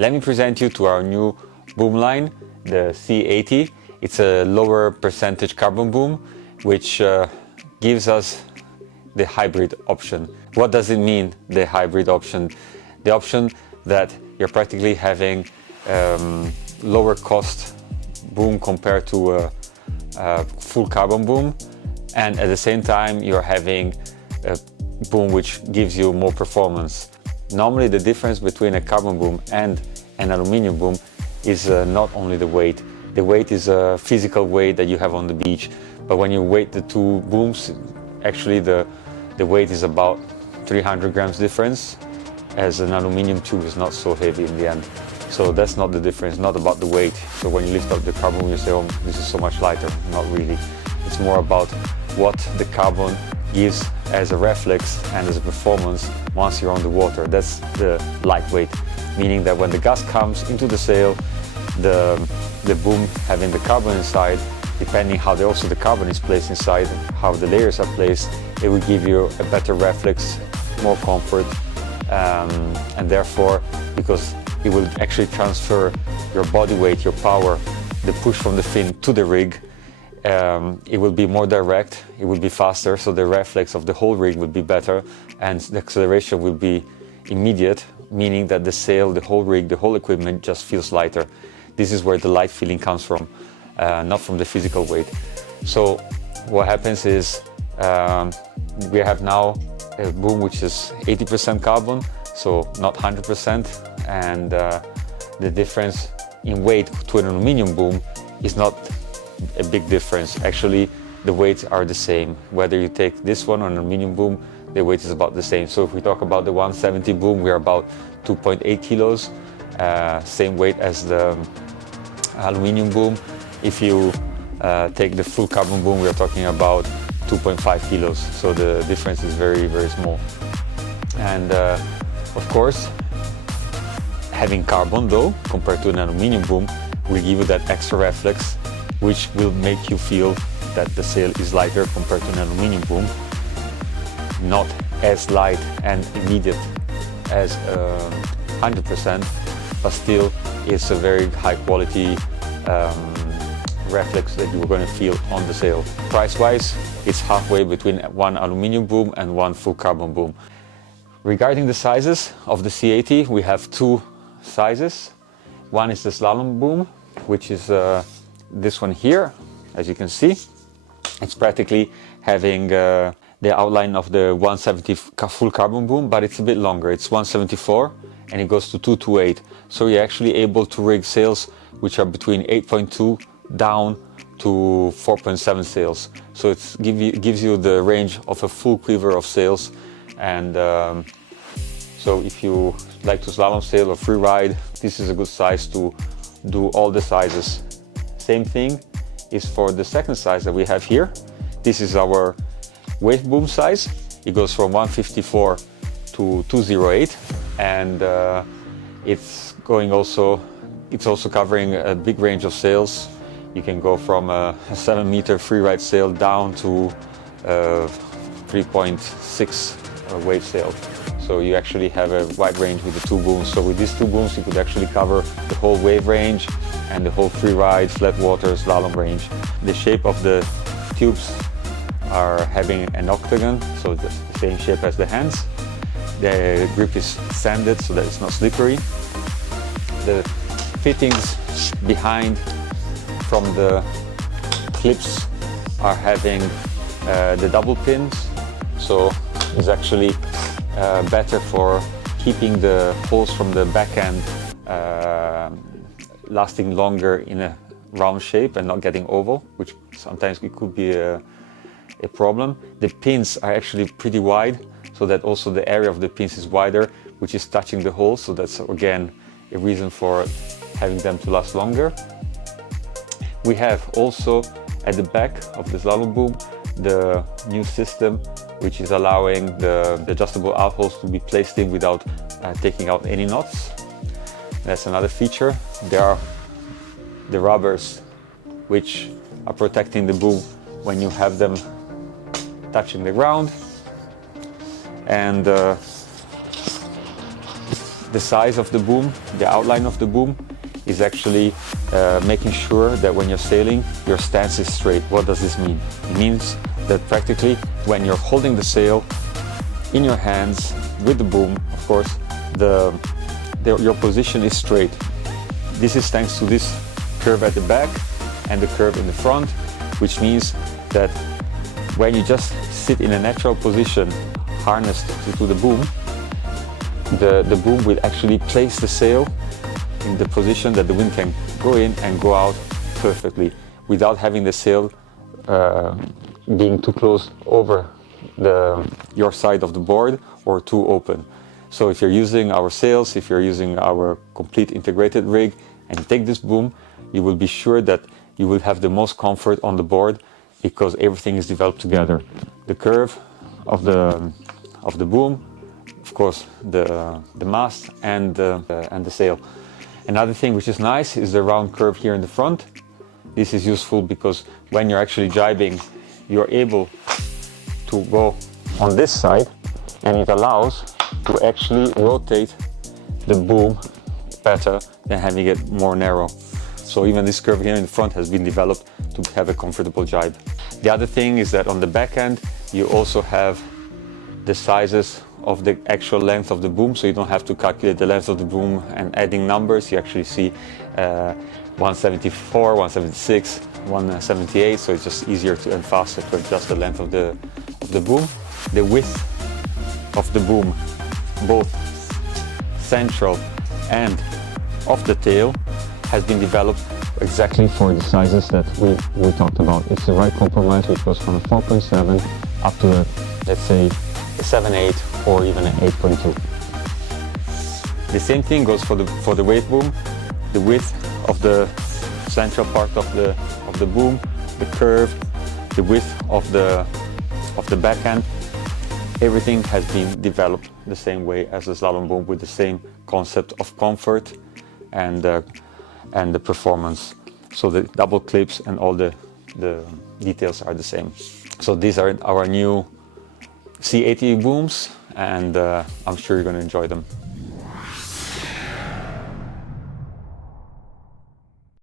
Let me present you to our new boom line, the C80. It's a lower percentage carbon boom, which gives us the hybrid option. What does it mean, the hybrid option? The option that you're practically having lower cost boom compared to a full carbon boom, and at the same time you're having a boom which gives you more performance. Normally the difference between a carbon boom and an aluminum boom is not only the weight. The weight is a physical weight that you have on the beach, but when you weight the two booms, actually the weight is about 300 grams difference, as an aluminum tube is not so heavy in the end. So that's not the difference, not about the weight. So when you lift up the carbon, you say, oh, this is so much lighter. Not really. It's more about what the carbon gives as a reflex and as a performance once you're on the water. That's the lightweight, meaning that when the gas comes into the sail, the boom having the carbon inside, depending how also the carbon is placed inside, how the layers are placed, it will give you a better reflex, more comfort, and therefore, because it will actually transfer your body weight, your power, the push from the fin to the rig, it will be more direct, it will be faster, so the reflex of the whole rig will be better, and the acceleration will be immediate, meaning that the sail, the whole rig, the whole equipment just feels lighter. This is where the light feeling comes from, not from the physical weight. So what happens is we have now a boom which is 80% carbon, so not 100%, and the difference in weight to an aluminum boom is not a big difference. Actually, the weights are the same. Whether you take this one or an aluminum boom, the weight is about the same. So if we talk about the 170 boom, we are about 2.8 kilos, same weight as the aluminum boom. If you take the full carbon boom, we are talking about 2.5 kilos. So the difference is very, very small. And of course, having carbon though, compared to an aluminum boom, will give you that extra reflex, which will make you feel that the sail is lighter compared to an aluminum boom. Not as light and immediate as 100%, but still it's a very high quality reflex that you're going to feel on the sail. Price-wise, it's halfway between one aluminum boom and one full carbon boom. Regarding the sizes of the C80, we have two sizes. One is the slalom boom, which is this one here, as you can see. It's practically having the outline of the 170 full carbon boom, but it's a bit longer. It's 174 and it goes to 228. So you're actually able to rig sails which are between 8.2 down to 4.7 sails. So it gives you the range of a full quiver of sails. And so if you like to slalom sail or free ride, this is a good size to do all the sizes. Same thing is for the second size that we have here. This is our wave boom size. It goes from 154 to 208, and it's also covering a big range of sails. You can go from a 7-meter free ride sail down to 3.6 wave sail. So you actually have a wide range with the two booms. So with these two booms, you could actually cover the whole wave range and the whole free ride, flat water, slalom range. The shape of the tubes are having an octagon, so it's the same shape as the hands. The grip is sanded so that it's not slippery. The fittings behind from the clips are having the double pins, so it's actually better for keeping the holes from the back end lasting longer in a round shape and not getting oval, which sometimes it could be a problem. The pins are actually pretty wide, so that also the area of the pins is wider, which is touching the hole. So that's again a reason for having them to last longer. We have also at the back of the slalom boom the new system, which is allowing the adjustable outholes to be placed in without taking out any knots. That's another feature. There are the rubbers which are protecting the boom when you have them touching the ground, and the size of the boom, the outline of the boom, is actually making sure that when you're sailing, your stance is straight. What does this mean? It means that practically when you're holding the sail in your hands with the boom, of course, your position is straight. This is thanks to this curve at the back and the curve in the front, which means that when you just sit in a natural position harnessed to the boom, the boom will actually place the sail in the position that the wind can go in and go out perfectly without having the sail being too close over your side of the board or too open. So if you're using our sails, if you're using our complete integrated rig and you take this boom, you will be sure that you will have the most comfort on the board because everything is developed together. The curve of the boom, of course, the mast and the sail. Another thing which is nice is the round curve here in the front. This is useful because when you're actually jibing, you're able to go on this side, and it allows to actually rotate the boom better than having it more narrow. So even this curve here in the front has been developed to have a comfortable jibe. The other thing is that on the back end, you also have the sizes of the actual length of the boom, so you don't have to calculate the length of the boom and adding numbers. You actually see 174, 176, 178, so it's just easier and faster to adjust the length of the boom. The width of the boom, both central and of the tail, has been developed exactly for the sizes that we talked about. It's the right compromise, which goes from a 4.7 up to a, let's say, a 7.8 or even an 8.2. The same thing goes for the wave boom. The width of the central part of the boom, the curve, the width of the backhand, everything has been developed the same way as the slalom boom, with the same concept of comfort and the performance. So the double clips and all the details are the same. So these are our new C80 booms, and I'm sure you're going to enjoy them.